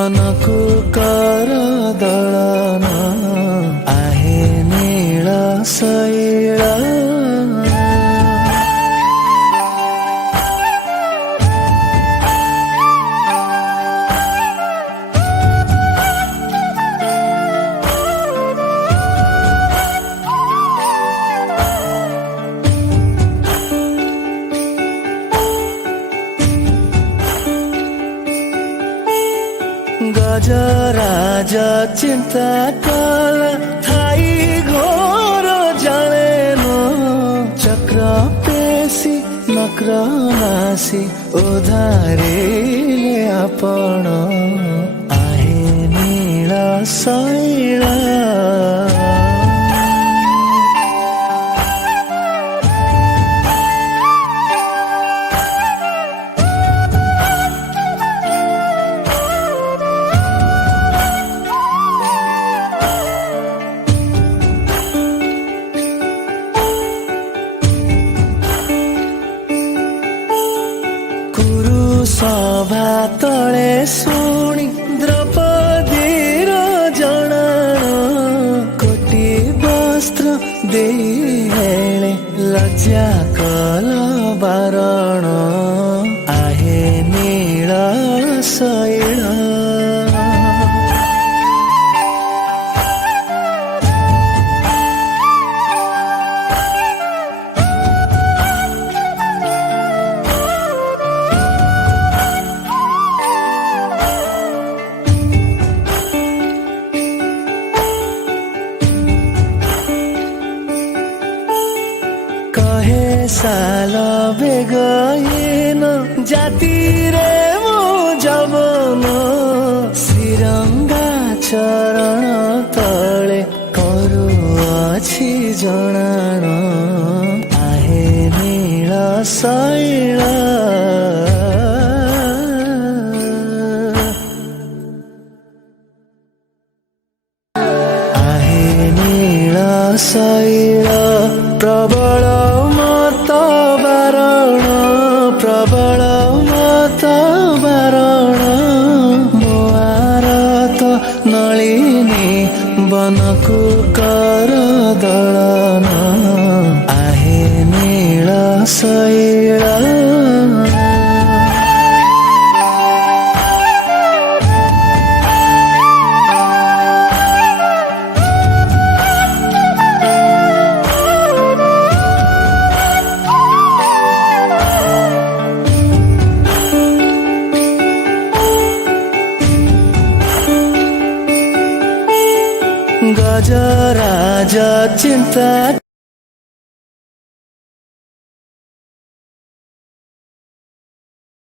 ବନକୁ କର ଦଳନ आहे ନୀଳ ଶୈଳ। गजराज चिंता कल थाई घोर जानेन चक्र पेशी नक्र नासी उधारिले आपण आहे नील शैल। सभा तले शुणी द्रौपदीर जनाण कोटी वस्त्र देले लज्जा कल बारण आहे नील शैल। कहे साल बेगयन जाति रे मो जवन श्रीरंगा चरण तले करुअछि जनाण आहे नील शैल। आहे नील शैल प्रबल मत बारण प्रबल मत बारण मोआरत नलिनी बनको कर दळन आहे नील शैल। गजराज चिंता